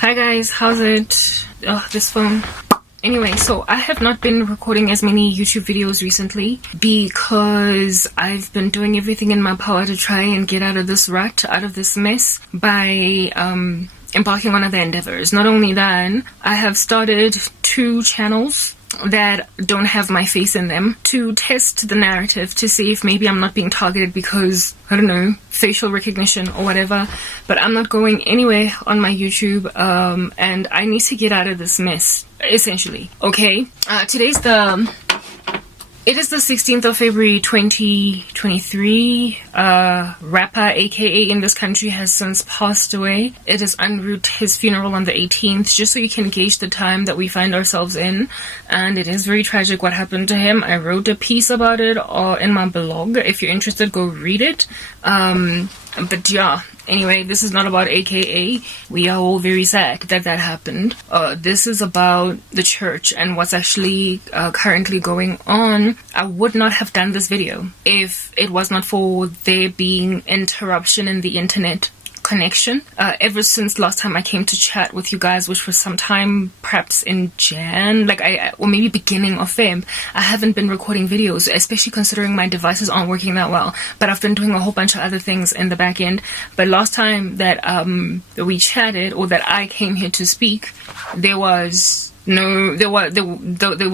Hi guys, how's it? Oh, this phone. Anyway, so I have not been recording as many YouTube videos recently because I've been doing everything in my power to try and get out of this rut, out of this mess by embarking on other endeavors. Not only that, I have started 2 channels that don't have my face in them to test the narrative to see if maybe I'm not being targeted because, I don't know, facial recognition or whatever. But I'm not going anywhere on my YouTube, and I need to get out of this mess, essentially. Okay, it is the 16th of February 2023. Rapper aka in this country has since passed away. It is en route his funeral on the 18th, just so you can gauge the time that we find ourselves in. And it is very tragic what happened to him. I wrote a piece about it in my blog. If you're interested, go read it. But yeah, anyway, this is not about AKA. We are all very sad that happened. This is about the church and what's actually currently going on. I would not have done this video if it was not for there being interruption in the internet connection. Ever since last time I came to chat with you guys, which was sometime perhaps in Jan, or maybe beginning of Feb, I haven't been recording videos, especially considering my devices aren't working that well. But I've been doing a whole bunch of other things in the back end. But last time that we chatted, or that I came here to speak, there was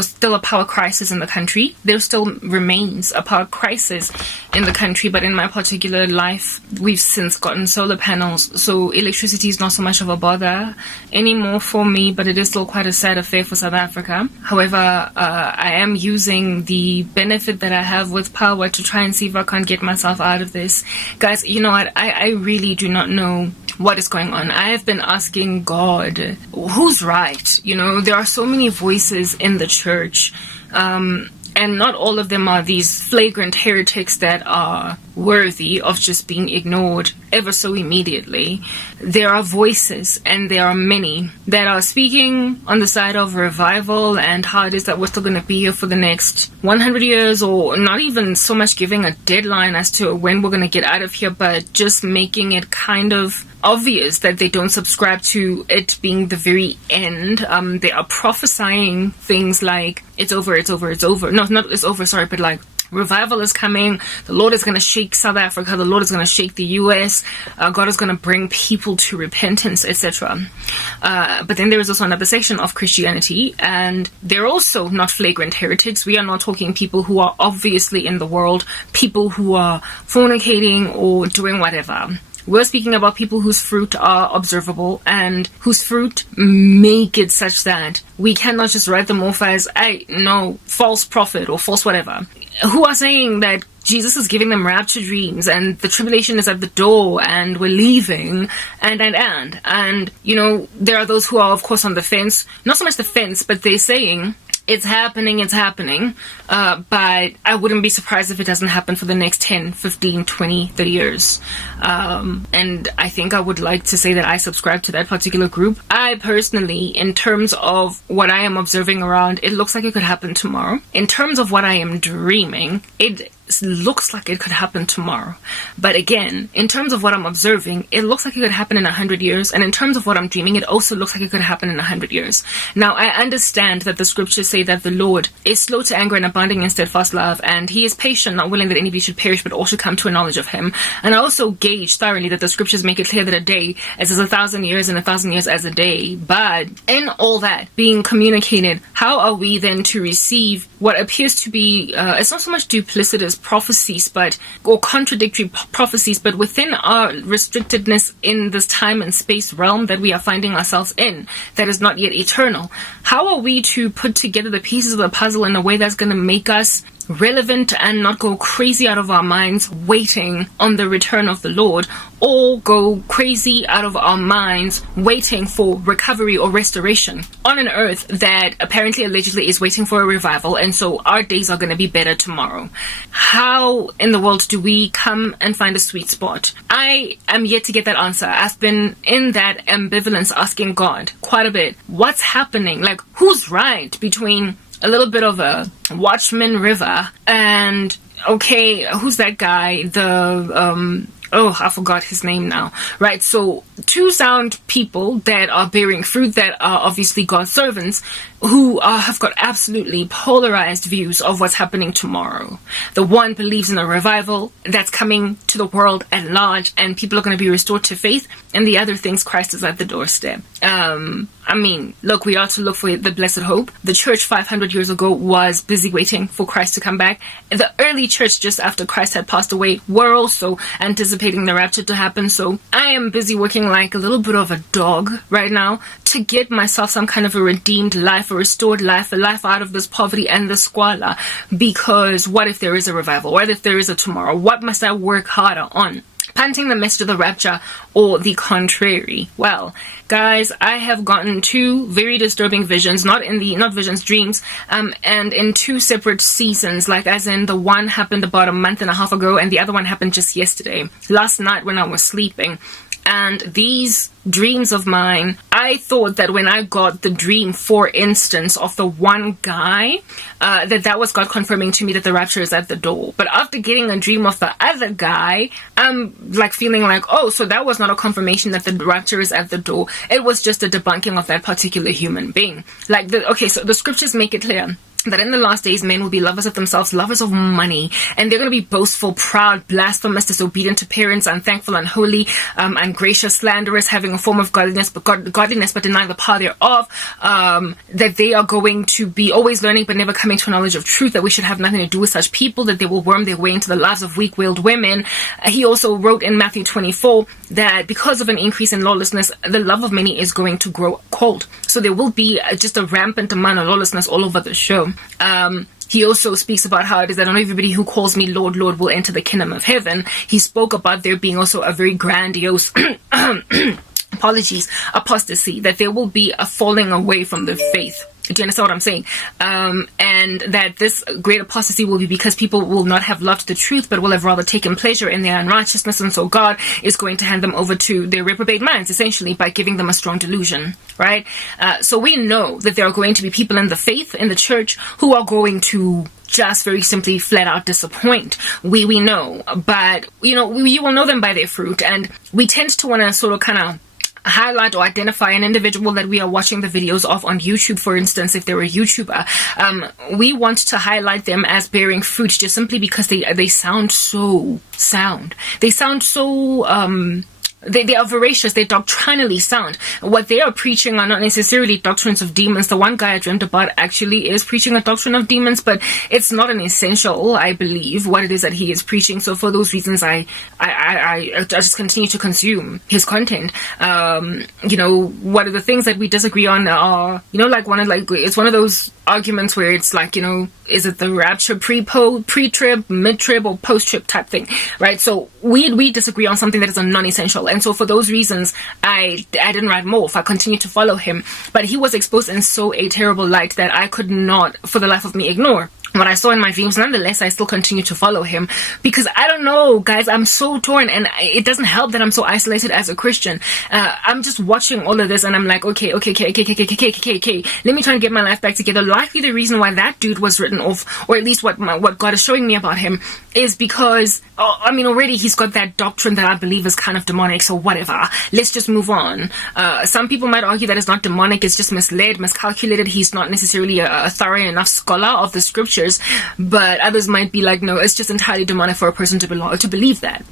still a power crisis in the country. There still remains a power crisis in the country, but in my particular life, we've since gotten solar panels, so electricity is not so much of a bother anymore for me, but it is still quite a sad affair for South Africa. However, I am using the benefit that I have with power to try and see if I can't get myself out of this. Guys, you know what? I really do not know what is going on. I have been asking God, who's right? You know, there are so many voices in the church, and not all of them are these flagrant heretics that are worthy of just being ignored ever so immediately. There are voices, and there are many, that are speaking on the side of revival and how it is that we're still going to be here for the next 100 years, or not even so much giving a deadline as to when we're going to get out of here, but just making it kind of obvious that they don't subscribe to it being the very end. They are prophesying things like, it's over. No, not it's over, sorry, but like, revival is coming, the Lord is going to shake South Africa, the Lord is going to shake the US, God is going to bring people to repentance, etc. But then there is also another section of Christianity, and they're also not flagrant heretics. We are not talking people who are obviously in the world, people who are fornicating or doing whatever. We're speaking about people whose fruit are observable and whose fruit make it such that we cannot just write them off as, false prophet or false whatever, who are saying that Jesus is giving them rapture dreams and the tribulation is at the door and we're leaving and you know, there are those who are of course on the fence, not so much the fence, but they're saying it's happening, but I wouldn't be surprised if it doesn't happen for the next 10, 15, 20, 30 years. And I think I would like to say that I subscribe to that particular group. I personally, in terms of what I am observing around, it looks like it could happen tomorrow. In terms of what I am dreaming, it looks like it could happen tomorrow. But again, in terms of what I'm observing, it looks like it could happen in 100 years. And in terms of what I'm dreaming, it also looks like it could happen in 100 years. Now, I understand that the scriptures say that the Lord is slow to anger and abounding in steadfast love, and he is patient, not willing that anybody should perish, but all should come to a knowledge of him. And I also gauge thoroughly that the scriptures make it clear that a day is as 1,000 years and 1,000 years as a day. But in all that being communicated, how are we then to receive what appears to be, it's not so much duplicitous prophecies, or contradictory prophecies, but within our restrictedness in this time and space realm that we are finding ourselves in, that is not yet eternal. How are we to put together the pieces of the puzzle in a way that's going to make us relevant and not go crazy out of our minds waiting on the return of the Lord, or go crazy out of our minds waiting for recovery or restoration on an earth that apparently allegedly is waiting for a revival, and so our days are going to be better tomorrow? How in the world do we come and find a sweet spot? I am yet to get that answer. I've been in that ambivalence asking God quite a bit. What's happening? Like, who's right between a little bit of a Watchman River and, okay, who's that guy? The oh, I forgot his name now, right? So two sound people that are bearing fruit, that are obviously God's servants, who have got absolutely polarized views of what's happening tomorrow. The one believes in a revival that's coming to the world at large, and people are going to be restored to faith, and the other thinks Christ is at the doorstep. I mean, look, we are to look for the blessed hope. The church 500 years ago was busy waiting for Christ to come back. The early church, just after Christ had passed away, were also anticipating the rapture to happen. So I am busy working like a little bit of a dog right now to get myself some kind of a redeemed life, a restored life, a life out of this poverty and the squalor. Because what if there is a revival? What if there is a tomorrow? What must I work harder on? Planting the message of the rapture or the contrary? Well, guys, I have gotten two very disturbing visions, not visions, dreams, and in two separate seasons, like as in the one happened about a month and a half ago and the other one happened just yesterday, last night when I was sleeping. And these dreams of mine, I thought that when I got the dream, for instance, of the one guy, that was God confirming to me that the rapture is at the door. But after getting a dream of the other guy, I'm like feeling like, oh, so that was not a confirmation that the rapture is at the door. It was just a debunking of that particular human being. So the scriptures make it clear that in the last days, men will be lovers of themselves, lovers of money, and they're going to be boastful, proud, blasphemous, disobedient to parents, unthankful, unholy, ungracious, slanderous, having a form of godliness but denying the power thereof, that they are going to be always learning but never coming to a knowledge of truth, that we should have nothing to do with such people, that they will worm their way into the lives of weak-willed women. He also wrote in Matthew 24 that because of an increase in lawlessness, the love of many is going to grow cold. So there will be just a rampant amount of lawlessness all over the show. He also speaks about how it is that not everybody who calls me Lord, Lord will enter the kingdom of heaven. He spoke about there being also a very grandiose apostasy, that there will be a falling away from the faith. Do you understand what I'm saying? And that this great apostasy will be because people will not have loved the truth, but will have rather taken pleasure in their unrighteousness. And so God is going to hand them over to their reprobate minds, essentially, by giving them a strong delusion, right? So we know that there are going to be people in the faith, in the church, who are going to just very simply flat out disappoint. We know, but you will know them by their fruit. And we tend to want to sort of kind of highlight or identify an individual that we are watching the videos of on YouTube, for instance, if they're a YouTuber. We want to highlight them as bearing fruit just simply because they sound so sound. They sound so they are veracious, they're doctrinally sound. What they are preaching are not necessarily doctrines of demons. The one guy I dreamt about actually is preaching a doctrine of demons, but it's not an essential, I believe, what it is that he is preaching. So for those reasons, I just continue to consume his content. What are the things that we disagree on are, it's one of those arguments where it's like, is it the rapture pre-trib, mid-trib, or post-trib type thing, right? So we disagree on something that is a non-essential. And so for those reasons, I didn't write more. If I continued to follow him, but he was exposed in so a terrible light that I could not, for the life of me, ignore what I saw in my dreams. Nonetheless, I still continue to follow him because I don't know, guys, I'm so torn, and it doesn't help that I'm so isolated as a Christian. I'm just watching all of this and I'm like, okay. Let me try and get my life back together. Likely the reason why that dude was written off, or at least what God is showing me about him, is because, already he's got that doctrine that I believe is kind of demonic, so whatever. Let's just move on. Some people might argue that it's not demonic, it's just misled, miscalculated. He's not necessarily a thorough enough scholar of the scriptures. But others might be like, no, it's just entirely demonic for a person to believe that.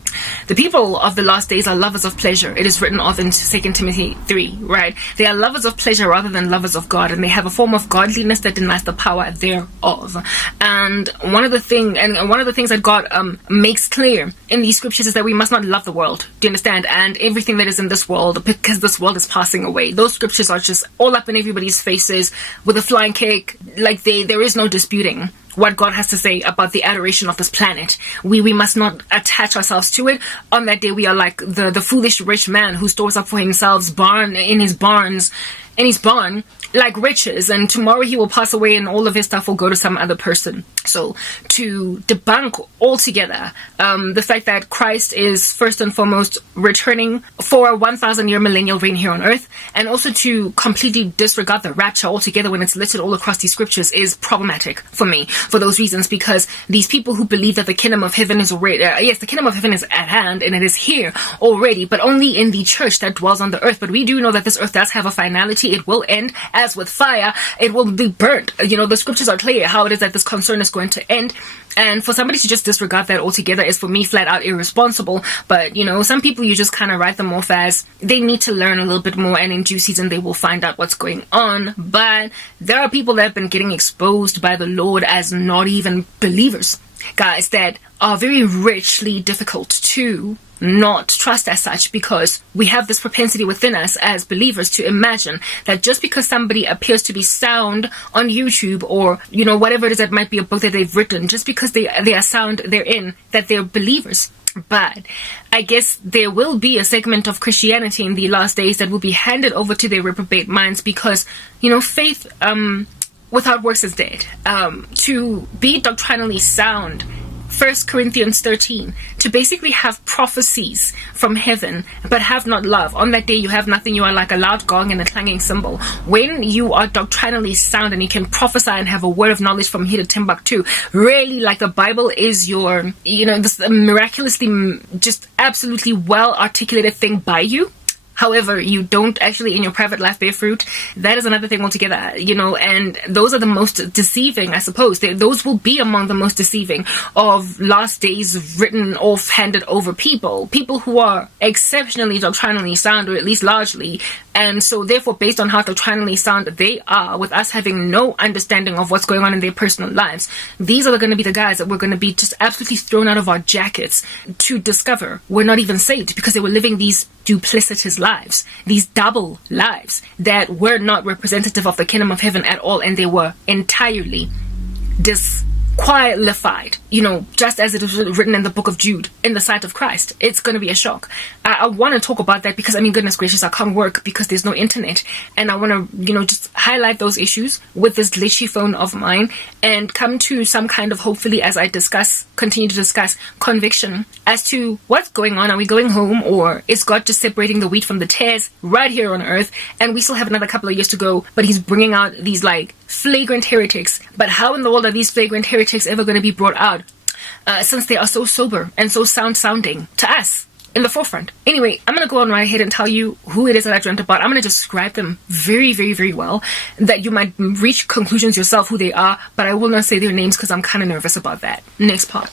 The people of the last days are lovers of pleasure. It is written of in 2 Timothy 3, right? They are lovers of pleasure rather than lovers of God, and they have a form of godliness that denies the power thereof. And one of the things that God makes clear in these scriptures is that we must not love the world. Do you understand? And everything that is in this world, because this world is passing away. Those scriptures are just all up in everybody's faces with a flying cake. Like there is no disputing what God has to say about the adoration of this planet. We must not attach ourselves to it. On that day, we are like the foolish rich man who stores up for himself in his barns in his barn like riches, and tomorrow he will pass away and all of his stuff will go to some other person. So to debunk altogether the fact that Christ is first and foremost returning for a 1,000-year millennial reign here on earth, and also to completely disregard the rapture altogether when it's listed all across these scriptures, is problematic for me for those reasons, because these people who believe that the kingdom of heaven is already yes, the kingdom of heaven is at hand and it is here already, but only in the church that dwells on the earth. But we do know that this earth does have a finality. It will end as with fire. It will be burnt. The scriptures are clear how it is that this concern is going to end. And for somebody to just disregard that altogether is, for me, flat out irresponsible. But, some people, you just kind of write them off as they need to learn a little bit more, and in due season they will find out what's going on. But there are people that have been getting exposed by the Lord as not even believers, guys, that are very richly difficult to not trust as such, because we have this propensity within us as believers to imagine that just because somebody appears to be sound on YouTube, or whatever it is, that might be a book that they've written, just because they are sound therein, that they're believers. But I guess there will be a segment of Christianity in the last days that will be handed over to their reprobate minds, because faith without works is dead. To be doctrinally sound, 1 Corinthians 13, to basically have prophecies from heaven but have not love. On that day you have nothing. You are like a loud gong and a clanging cymbal. When you are doctrinally sound and you can prophesy and have a word of knowledge from here to Timbuktu, really, like the Bible is your, this miraculously, just absolutely well articulated thing by you. However, you don't actually in your private life bear fruit. That is another thing altogether, and those are the most deceiving, I suppose. Those will be among the most deceiving of last days written off, handed over people who are exceptionally doctrinally sound, or at least largely. And so therefore, based on how doctrinally sound they are, with us having no understanding of what's going on in their personal lives, these are going to be the guys that we're going to be just absolutely thrown out of our jackets to discover we're not even saved, because they were living these duplicitous lives, these double lives that were not representative of the kingdom of heaven at all, and they were entirely disqualified, just as it is written in the book of Jude, in the sight of Christ. It's going to be a shock. I want to talk about that because, goodness gracious, I can't work because there's no internet, and I want to, just highlight those issues with this glitchy phone of mine, and come to some kind of, hopefully, as I continue to discuss, conviction as to what's going on. Are we going home, or is God just separating the wheat from the tares right here on earth, and we still have another couple of years to go, but he's bringing out these flagrant heretics? But how in the world are these flagrant heretics ever going to be brought out, since they are so sober and so sounding to us in the forefront? Anyway, I'm going to go on right ahead and tell you who it is that I dreamt about. I'm going to describe them very, very, very well, that you might reach conclusions yourself who they are, but I will not say their names because I'm kind of nervous about that. Next part.